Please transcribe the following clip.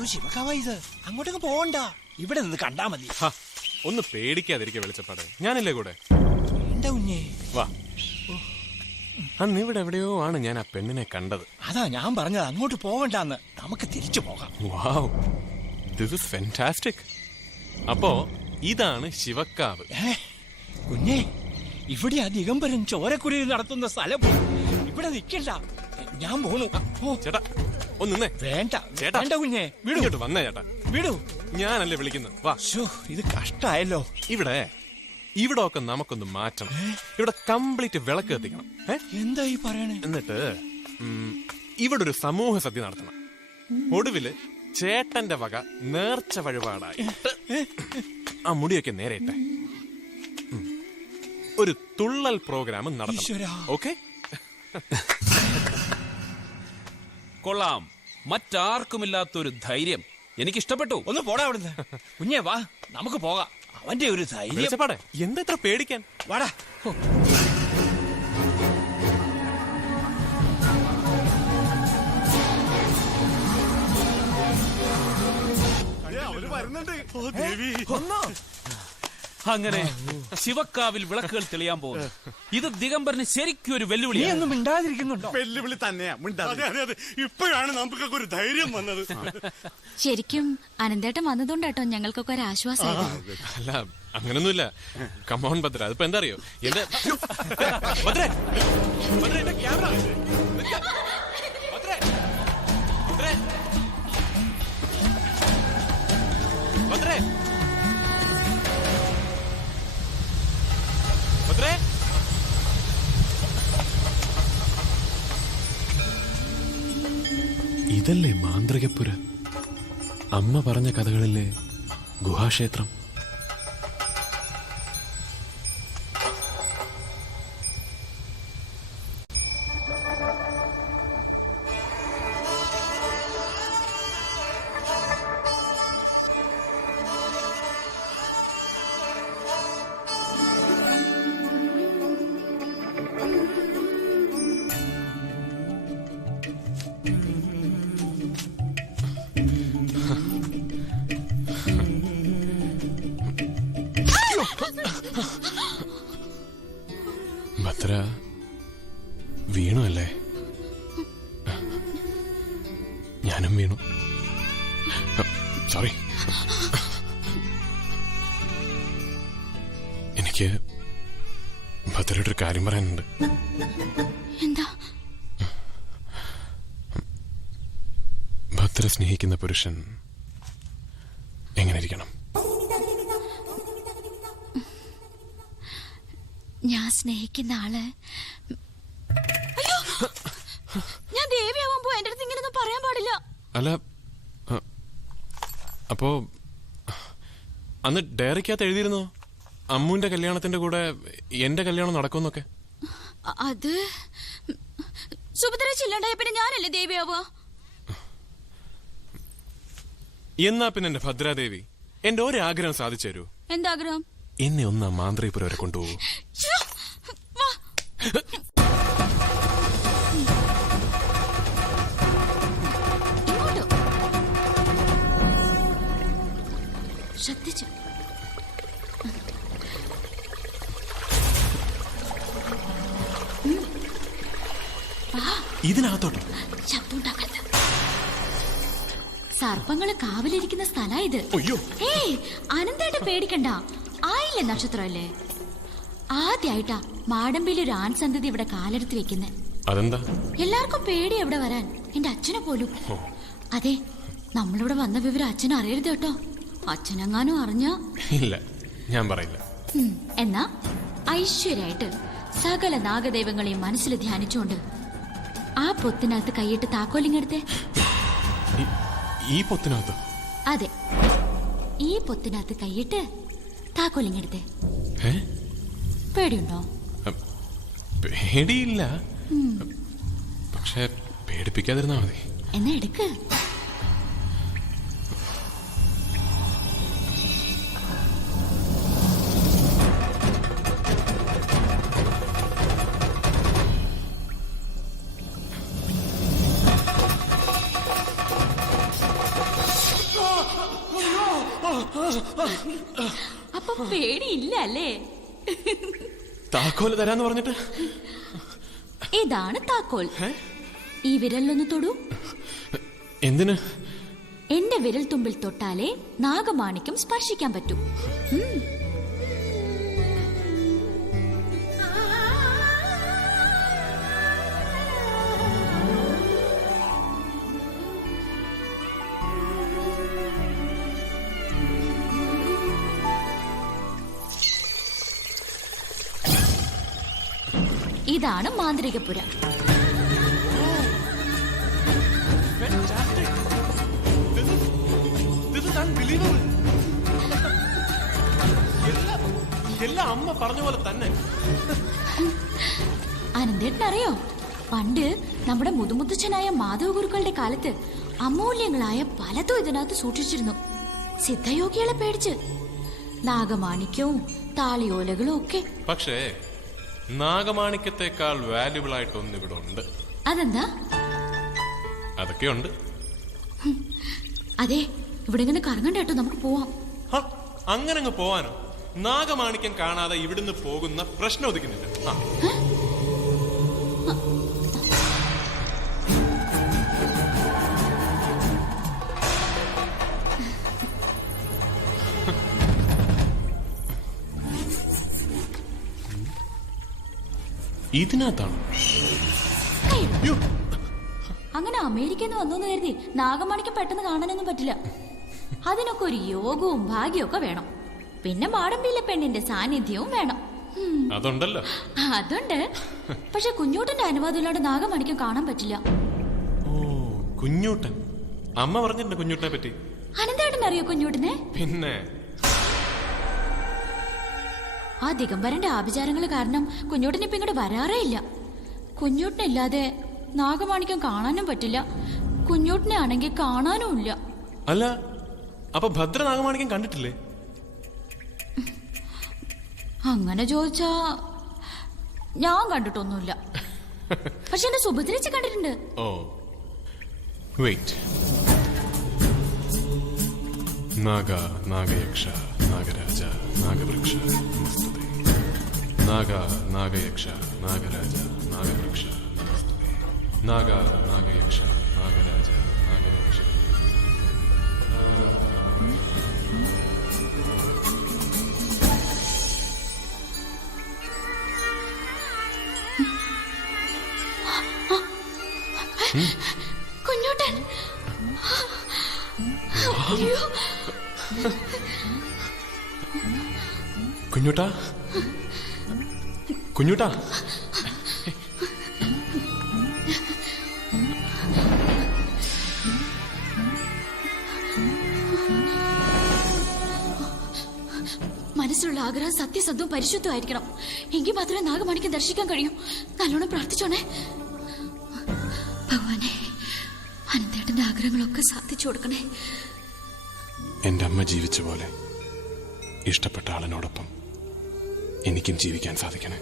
അയ്യോ ശിവകാവ ഇത് അങ്ങോട്ടൊക്കെ പോകണ്ട, ഇവിടെ നിന്ന് കണ്ടാ മതി. ഒന്ന് പേടിക്കാതിരിക്കെ വെളിച്ചപ്പാട്, ഞാനല്ലേ കൂടെ. വേണ്ട കുഞ്ഞേ, വാ. അന്ന് ഇവിടെ എവിടെയോ ആണ് ഞാൻ ആ പെണ്ണിനെ കണ്ടത്. അതാ ഞാൻ പറഞ്ഞത് അങ്ങോട്ട് പോകണ്ടെന്ന്, നമുക്ക് തിരിച്ചു പോകാം. വാവ്, ദിസ് ഈസ് ഫാന്റാസ്റ്റിക്. അപ്പോ ഇതാണ് ശിവക്കാവ്. കുഞ്ഞേ, ഇവിടെ ആ ദിഗംബരൻ ചോരക്കുരുതി നടത്തുന്ന സ്ഥലം. ഇവിടെ നിൽക്കണ്ട, ഞാൻ പോണു. ചേട്ടാ ഒന്നേ. വേണ്ട ചേട്ടാ, വേണ്ട കുഞ്ഞേ, വിടൂ. വന്നേ ചേട്ടാ, വിടൂ. ഞാനല്ലേ വിളിക്കുന്നത്. വാ. ഇത് കഷ്ടായല്ലോ. ഇവിടെ ഒക്കെ നമുക്കൊന്ന് മാറ്റണം. ഇവിടെ കംപ്ലീറ്റ് വിളക്ക് കത്തിക്കണം. എന്താ ഈ പറയണേ? എന്നിട്ട് ഇവിടെ ഒരു സമൂഹ സദ്യ നടത്തണം. ഒടുവില് ചേട്ടന്റെ വക നേർച്ച വഴിപാടായിട്ട് ആ മുടിയൊക്കെ നേരെ ഇട്ടെ ഒരു തുള്ളൽ പ്രോഗ്രാം നടത്തണം. ഓക്കെ? കൊള്ളാം. മറ്റാർക്കുമില്ലാത്തൊരു ധൈര്യം എനിക്കിഷ്ടപ്പെട്ടു. ഒന്ന് പോടാ അവിടുന്ന്. കുഞ്ഞേ വാ, നമുക്ക് പോകാം. അവന്റെ ഒരു ധൈര്യം. എന്താ ഇത്ര പേടിക്കാൻ? വാടാ. അങ്ങനെ ശിവക്കാവിൽ വിളക്കുകൾ തെളിയാൻ പോകുന്നു. ഇത് ദിഗംബരന് ശരിക്കും ഒരു വെല്ലുവിളി. മിണ്ടാതിരിക്കുന്നുണ്ടോ? വെല്ലുവിളി തന്നെയാ. ഇപ്പോഴാണ് നമുക്കൊക്കെ ഒരു ധൈര്യം വന്നത്. ശരിക്കും അനന്തേട്ടൻ വന്നതുകൊണ്ടാട്ടോ ഞങ്ങൾക്കൊക്കെ ഒരു ആശ്വാസമായിരുന്നു. അല്ല, അങ്ങനൊന്നുമില്ല. കമോൺ ഭദ്ര, അതിപ്പോ എന്താ അറിയോ, എന്റെ ക്യാമറ. ഇതല്ലേ മാന്ത്രികപ്പുര? അമ്മ പറഞ്ഞ കഥകളിലെ ഗുഹാക്ഷേത്രം. ഭദ്ര, വീണു അല്ലേ? ഞാനും വീണു. സോറി. എനിക്ക് ഭദ്രയുടെ ഒരു കാര്യം പറയാനുണ്ട്. എന്താ? ഭദ്ര സ്നേഹിക്കുന്ന പുരുഷൻ എങ്ങനെ ഇരിക്കണം? ഞാൻ സ്നേഹിക്കുന്ന ആള്. അയ്യോ, ഞാൻ ദേവിയാവാൻ പോവാ. എന്റെ അടുത്ത് ഇങ്ങനൊന്നും പറയാൻ പാടില്ല. അല്ല, അപ്പോ അന്ന് ഡയറിക്കകത്ത് എഴുതിയിരുന്നോ അമ്മുവിന്റെ കല്യാണത്തിന്റെ കൂടെ എന്റെ കല്യാണം നടക്കുമെന്നൊക്കെ? അത് സുഭദ്ര ചില്ലണ്ടായ പിന്നെ ഞാനല്ലേ ദേവിയാവുക? എന്നാ പിന്നെ എന്റെ ഭദ്രാദേവി എന്റെ ഒരാഗ്രഹം സാധിച്ചു തരൂ. എന്താഗ്രഹം? എന്നെ ഒന്ന് മാന്ത്രികപുരം വരെ കൊണ്ടുപോകൂ. ശ്രദ്ധിച്ചു. ഇതിനകത്തോട്ടോ? ശബ്ദം ഉണ്ടാക്കരുത്. സർപ്പങ്ങള് കാവലിരിക്കുന്ന സ്ഥലാ ഇത്. ഏയ്, അനന്തേട്ടൻ പേടിക്കണ്ട. ആയില്ലേ നക്ഷത്രമല്ലേ? ആദ്യായിട്ടാ മാടമ്പിയിൽ ഒരു ആൺസന്തതി ഇവിടെ കാലെടുത്ത് വെക്കുന്നത്. അതെന്താ? എല്ലാവർക്കും പേടി എവിടെ വരാൻ, എന്റെ അച്ഛനെ പോലും. അതെ, നമ്മളിവിടെ വന്ന വിവരം അച്ഛൻ അറിയരുത് കേട്ടോ. അച്ഛനെങ്ങാനും അറിഞ്ഞ ഇല്ല, ഞാൻ പറയില്ല. എന്നാ ഐശ്വര്യായിട്ട് സകല നാഗദൈവങ്ങളെയും മനസ്സിൽ ധ്യാനിച്ചുകൊണ്ട് ആ പൊത്തിനകത്ത് കൈയിട്ട് താക്കോലിങ്ങെടുത്തേ. ഈ പൊത്തിനകത്ത്? അതെ, ഈ പൊത്തിനകത്ത് കൈയിട്ട് താക്കോലിങ്ങെടുത്തേ. പേടിയുണ്ടോ? പേടിയില്ല, പക്ഷെ പേടിപ്പിക്കാതിരുന്നാ മതി. എന്നാ എടുക്ക്. അപ്പൊ പേടിയില്ല അല്ലേ? താക്കോല് തരാന്ന് പറഞ്ഞിട്ട് ഇതാണ് താക്കോൽ. ഈ വിരലിലൊന്ന് തൊടൂ. എന്തിന്? എന്റെ വിരൽ തുമ്പിൽ തൊട്ടാലേ നാഗമാണിക്യം സ്പർശിക്കാൻ പറ്റൂ. ഇതാണ് മാന്ത്രികപുര. എല്ലാം അമ്മ പറഞ്ഞ പോലെ തന്നെ. അനന്തേട്ടനറിയോ, പണ്ട് നമ്മുടെ മുതുമുത്തച്ഛനായ മാധവ ഗുരുക്കളുടെ കാലത്ത് അമൂല്യങ്ങളായ പലതും ഇതിനകത്ത് സൂക്ഷിച്ചിരുന്നു. സിദ്ധയോഗികളെ പേടിച്ച് നാഗമാണിക്യവും താളിയോലകളും ഒക്കെ. പക്ഷേ നാഗമാണിക്യത്തെക്കാൾ വാല്യുബിൾ ആയിട്ട് ഒന്ന് ഇവിടെ ഉണ്ട്. അതെന്താ? അതൊക്കെ ഉണ്ട്. അതെ, ഇവിടെ ഇങ്ങനെ കറങ്ങണ്ട കേട്ടോ, നമുക്ക് പോവാം. അങ്ങനെ അങ്ങ് പോവാനോ? നാഗമാണിക്യം കാണാതെ ഇവിടുന്ന് പോകുന്ന പ്രശ്നം ഒതുക്കുന്നില്ല. ഇതിനകത്താണ്. അങ്ങനെ അമേരിക്കന്ന് വന്നു കരുതി നാഗമാണിക്യം പെട്ടെന്ന് കാണാനൊന്നും പറ്റില്ല. അതിനൊക്കെ ഒരു യോഗവും ഭാഗ്യവും ഒക്കെ വേണം. പിന്നെ മാടമ്പിയിലെ പെണ്ണിന്റെ സാന്നിധ്യവും വേണം. അതുണ്ടല്ലോ. അതുണ്ട്. പക്ഷെ കുഞ്ഞൂട്ടന്റെ അനുവാദമില്ലാണ്ട് നാഗമാണിക്യം കാണാൻ പറ്റില്ല. ഓ, കുഞ്ഞൂട്ടൻ. അമ്മ പറഞ്ഞിട്ടുണ്ട് കുഞ്ഞൂട്ടനെ പറ്റി. അനന്തേട്ടൻ അറിയോ കുഞ്ഞൂട്ടനെ? പിന്നെ ആ ദിഗംബരന്റെ ആഭിചാരങ്ങൾ കാരണം കുഞ്ഞൂട്ടൻ ഇപ്പൊ ഇങ്ങോട്ട് വരാറേ ഇല്ല. കുഞ്ഞൂട്ടനില്ലാതെ നാഗമാണിക്യം കാണാനും പറ്റില്ല. കുഞ്ഞൂട്ടനെ ആണെങ്കിൽ കാണാനും ഇല്ല. അല്ല, അപ്പൊ ഭദ്ര നാഗമാണിക്യം കണ്ടിട്ടില്ലേ? അങ്ങനെ ചോദിച്ചാ ഞാൻ കണ്ടിട്ടൊന്നുമില്ല. പക്ഷെ എന്റെ സുഭദ്രേച്ചി കണ്ടിട്ടുണ്ട്. ഓ, വെയിറ്റ്. നാഗ, നാഗയക്ഷ, നാഗരാജ, നാഗവൃക്ഷ, നമസ്തുതേ. നാഗ, നാഗയക്ഷ, നാഗരാജ, നാഗവൃക്ഷ, നമസ്തുതേ. നാഗ, നാഗയക്ഷ, നാഗരാജ, നാഗവൃക്ഷ. കുഞ്ഞൂട്ടൻ. കുഞ്ഞൂട്ടാ, കുഞ്ഞൂട്ടാ. മനസ്സിലുള്ള ആഗ്രഹം സത്യസന്ധവും പരിശുദ്ധമായിരിക്കണം. എങ്കിൽ മാത്രമേ നാഗമാണിക്യം ദർശിക്കാൻ കഴിയൂ. നല്ലോണം പ്രാർത്ഥിച്ചോണേ. ഭഗവാനെ, അനന്തേട്ടന്റെ ആഗ്രഹങ്ങളൊക്കെ സാധിച്ചു കൊടുക്കണേ. എന്റെ അമ്മ ജീവിച്ച പോലെ ഇഷ്ടപ്പെട്ട ആളിനോടൊപ്പം എനിക്കും ജീവിക്കാൻ സാധിക്കണേ.